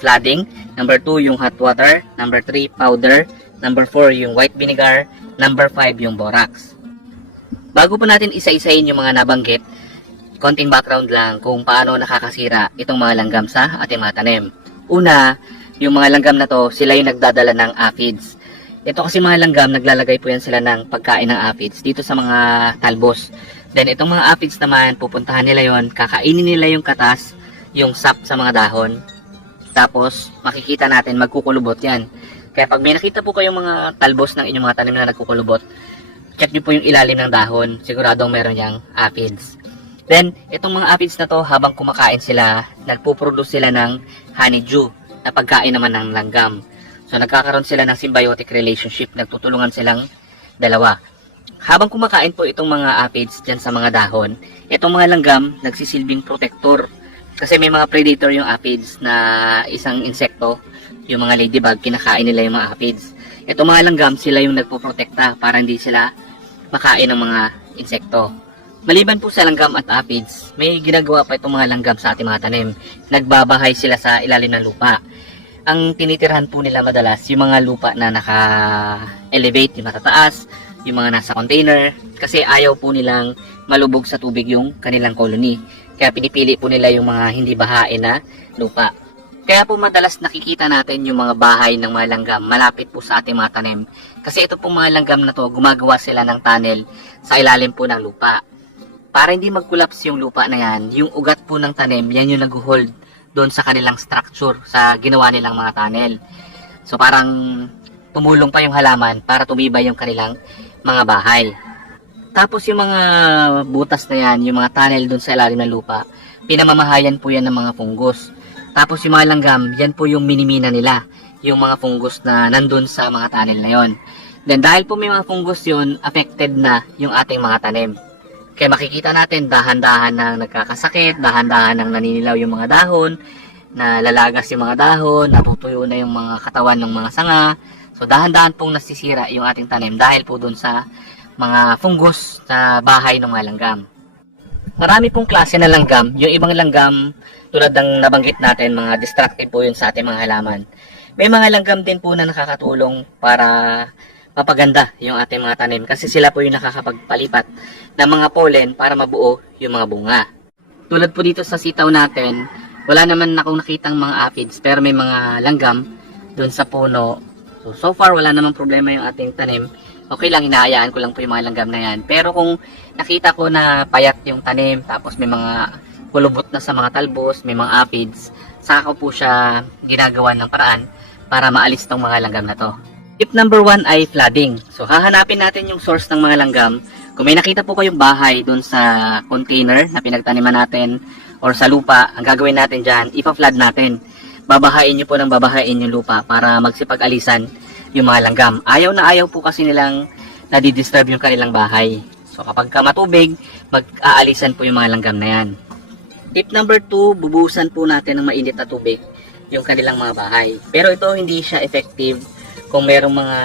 flooding. Number 2, yung hot water. Number 3, powder. Number 4, yung white vinegar. Number 5, yung borax. Bago po natin isa-isahin yung mga nabanggit, konting background lang kung paano nakakasira itong mga langgam sa ating mga tanim. Una, yung mga langgam na to, sila yung nagdadala ng aphids. Ito kasi mga langgam, naglalagay po yan sila ng pagkain ng aphids dito sa mga talbos. Then itong mga aphids naman, pupuntahan nila yon, kakainin nila yung katas, yung sap sa mga dahon. Tapos makikita natin magkukulubot yan. Kaya pag may nakita po kayong mga talbos ng inyong mga tanim na nagkukulubot, check nyo po yung ilalim ng dahon, siguradong meron yang aphids. Then itong mga aphids na to, habang kumakain sila, nagpo-produce sila ng honeydew na pagkain naman ng langgam. So nagkakaroon sila ng symbiotic relationship, nagtutulungan silang dalawa. Habang kumakain po itong mga aphids dyan sa mga dahon, itong mga langgam nagsisilbing protector. Kasi may mga predator yung aphids na isang insekto, yung mga ladybug, kinakain nila yung mga aphids. Itong mga langgam, sila yung nagpoprotekta para hindi sila makain ng mga insekto. Maliban po sa langgam at aphids, may ginagawa pa itong mga langgam sa ating mga tanim. Nagbabahay sila sa ilalim ng lupa. Ang tinitirhan po nila madalas, yung mga lupa na naka-elevate, yung matataas, yung mga nasa container, kasi ayaw po nilang malubog sa tubig yung kanilang colony. Kaya pinipili po nila yung mga hindi bahain na lupa. Kaya po madalas nakikita natin yung mga bahay ng mga langgam malapit po sa ating mga tanim. Kasi ito pong mga langgam na to, gumagawa sila ng tunnel sa ilalim po ng lupa. Para hindi mag-collapse yung lupa na yan, yung ugat po ng tanim, yan yung nag-hold doon sa kanilang structure, sa ginawa nilang mga tunnel. So parang tumulong pa yung halaman para tumibay yung kanilang mga bahay. Tapos yung mga butas na yan, yung mga tunnel doon sa ilalim ng lupa, pinamamahayan po yan ng mga fungus. Tapos yung mga langgam, yan po yung minimina nila, yung mga fungus na nandun sa mga tunnel na yon. Then dahil po may mga fungus yun, affected na yung ating mga tanim. Kaya makikita natin dahan-dahan nang nagkakasakit, dahan-dahan nang naninilaw yung mga dahon, na lalagas yung mga dahon, natutuyo na yung mga katawan ng mga sanga. So dahan-dahan pong nasisira yung ating tanim dahil po dun sa mga fungus na bahay ng mga langgam. Marami pong klase ng langgam. Yung ibang langgam, tulad ng nabanggit natin, mga destructive po yun sa ating mga halaman. May mga langgam din po na nakakatulong para mapaganda yung ating mga tanim kasi sila po yung nakakapagpalipat ng mga pollen para mabuo yung mga bunga. Tulad po dito sa sitaw natin, wala naman akong nakitang mga aphids pero may mga langgam doon sa puno. So far wala namang problema yung ating tanim. Okay lang, hinahayaan ko lang po yung mga langgam na yan. Pero kung nakita ko na payat yung tanim, tapos may mga kulubot na sa mga talbos, may mga aphids, saka ko po siya ginagawa ng paraan para maalis tong mga langgam na to. Tip number 1 ay flooding. So hahanapin natin yung source ng mga langgam. Kung may nakita po kayong bahay doon sa container na pinagtaniman natin or sa lupa, ang gagawin natin dyan, ipa-flood natin. Babahain nyo po ng babahain yung lupa para magsipag-alisan yung mga langgam. Ayaw na ayaw po kasi nilang nadidisturb yung kanilang bahay. So kapag matubig, mag-aalisan po yung mga langgam na yan. Tip number 2, bubuhusan po natin ng mainit na tubig yung kanilang mga bahay. Pero ito hindi siya effective kung merong mga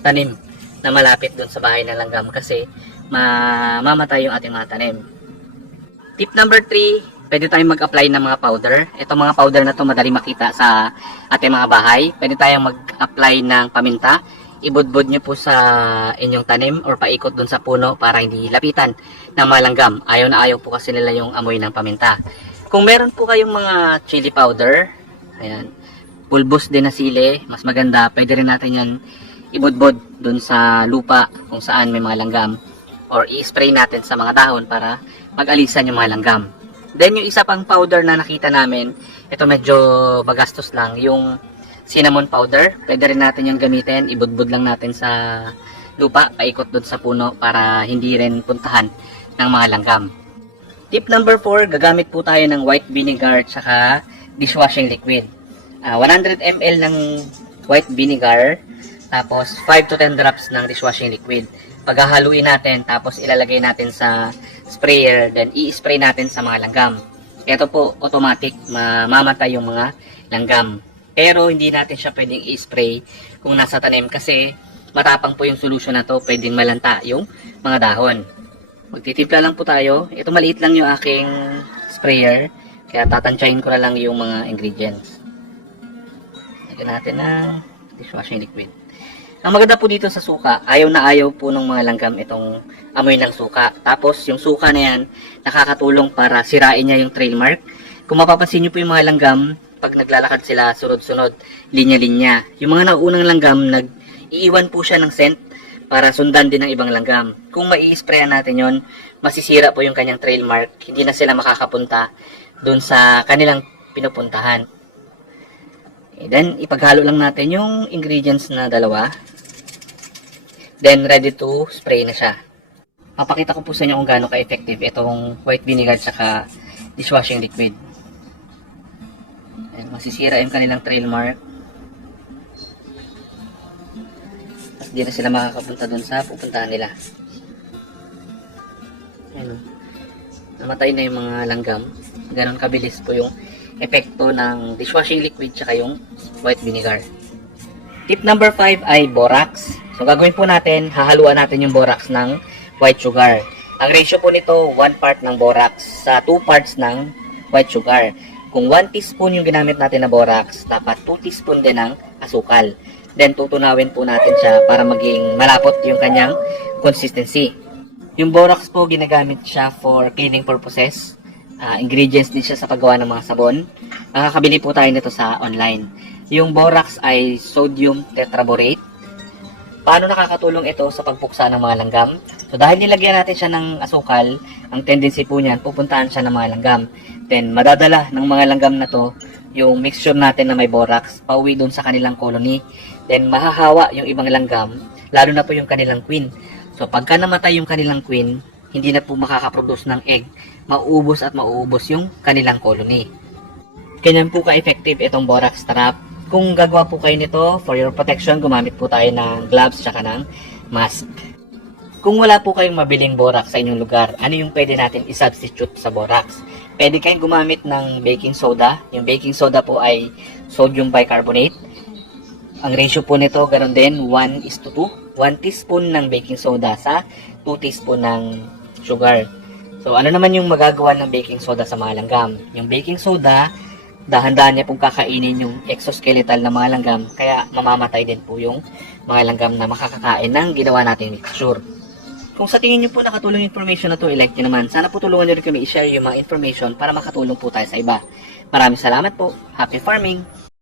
tanim na malapit dun sa bahay ng langgam kasi mamamatay yung ating mga tanim. Tip number 3, pwede tayong mag-apply ng mga powder. Itong mga powder na to madali makita sa ating mga bahay. Pwede tayong mag-apply ng paminta. Ibudbud nyo po sa inyong tanim or paikot dun sa puno para hindi lapitan ng mga langgam. Ayaw na ayaw po kasi nila yung amoy ng paminta. Kung meron po kayong mga chili powder, ayan, pulbos din na sili, mas maganda, pwede rin natin yan ibudbud dun sa lupa kung saan may mga langgam or i-spray natin sa mga dahon para mag-alisan yung mga langgam. Then yung isa pang powder na nakita namin, ito medyo magastos lang, yung cinnamon powder, pwede rin natin yung gamitin, ibudbud lang natin sa lupa, paikot dun sa puno para hindi rin puntahan ng mga langgam. Tip number 4, gagamit po tayo ng white vinegar at saka dishwashing liquid. 100 ml ng white vinegar, tapos 5 to 10 drops ng dishwashing liquid. Paghahaluin natin, tapos ilalagay natin sa sprayer, then i-spray natin sa mga langgam. Ito po, automatic, mamamatay yung mga langgam. Pero hindi natin siya pwedeng i-spray kung nasa tanim kasi matapang po yung solution na to, pwedeng malanta yung mga dahon. Magtitimpla lang po tayo. Ito maliit lang yung aking sprayer, kaya tatansyahin ko na lang yung mga ingredients. Lagyan natin ng dishwashing liquid. Ang maganda po dito sa suka, ayaw na ayaw po ng mga langgam itong amoy ng suka. Tapos yung suka na yan, nakakatulong para sirain niya yung trail mark. Kung mapapansin nyo po yung mga langgam, pag naglalakad sila sunod-sunod, linya-linya. Yung mga naunang langgam, iiwan po siya ng scent para sundan din ng ibang langgam. Kung mai-sprayan natin yon, masisira po yung kanyang trail mark. Hindi na sila makakapunta dun sa kanilang pinupuntahan. Okay, then, ipaghalo lang natin yung ingredients na dalawa. Then, ready to spray na siya. Papakita ko po sa inyo kung gaano ka-effective itong white vinegar saka dishwashing liquid. Ayan, masisira yung kanilang trail mark. At di na sila makakapunta dun sa pupuntahan nila. Ayan, namatay na yung mga langgam. Ganon kabilis po yung epekto ng dishwashing liquid tsaka yung white vinegar. Tip number 5 ay borax. So gagawin po natin, hahaluan natin yung borax ng white sugar. Ang ratio po nito, 1 part ng borax sa 2 parts ng white sugar. Kung 1 teaspoon yung ginamit natin na borax, dapat 2 teaspoon din ng asukal. Then tutunawin po natin siya para maging malapot yung kanyang consistency. Yung borax po, ginagamit siya for cleaning purposes. Ingredients din siya sa paggawa ng mga sabon. Nakakabili po tayo nito sa online. Yung borax ay sodium tetraborate. Paano nakakatulong ito sa pagpuksa ng mga langgam? So dahil nilagyan natin siya ng asukal, ang tendency po niyan, pupuntahan siya ng mga langgam. Then madadala ng mga langgam na to yung mixture natin na may borax pauwi dun sa kanilang colony. Then mahahawa yung ibang langgam, lalo na po yung kanilang queen. So pagka namatay yung kanilang queen, hindi na po makakaproduce ng egg, mauubos at mauubos yung kanilang colony. Ganyan po ka-effective itong borax trap. Kung gagawa po kayo nito for your protection, gumamit po tayo ng gloves tsaka ng mask. Kung wala po kayong mabiling borax sa inyong lugar, ano yung pwede natin i-substitute sa borax? Pwede kayong gumamit ng baking soda. Yung baking soda po ay sodium bicarbonate. Ang ratio po nito, ganoon din, 1:2. 1 teaspoon ng baking soda sa 2 teaspoon ng sugar. So, ano naman yung magagawa ng baking soda sa mga langgam? Yung baking soda, dahan-dahan niya pong kakainin yung exoskeletal na mga langgam, kaya mamamatay din po yung mga langgam na makakakain ng ginawa nating mixture. Kung sa tingin niyo po nakatulong yung information na to, i-like niyo naman. Sana po tulungan niyo rin kami i-share yung mga information para makatulong po tayo sa iba. Maraming salamat po. Happy farming!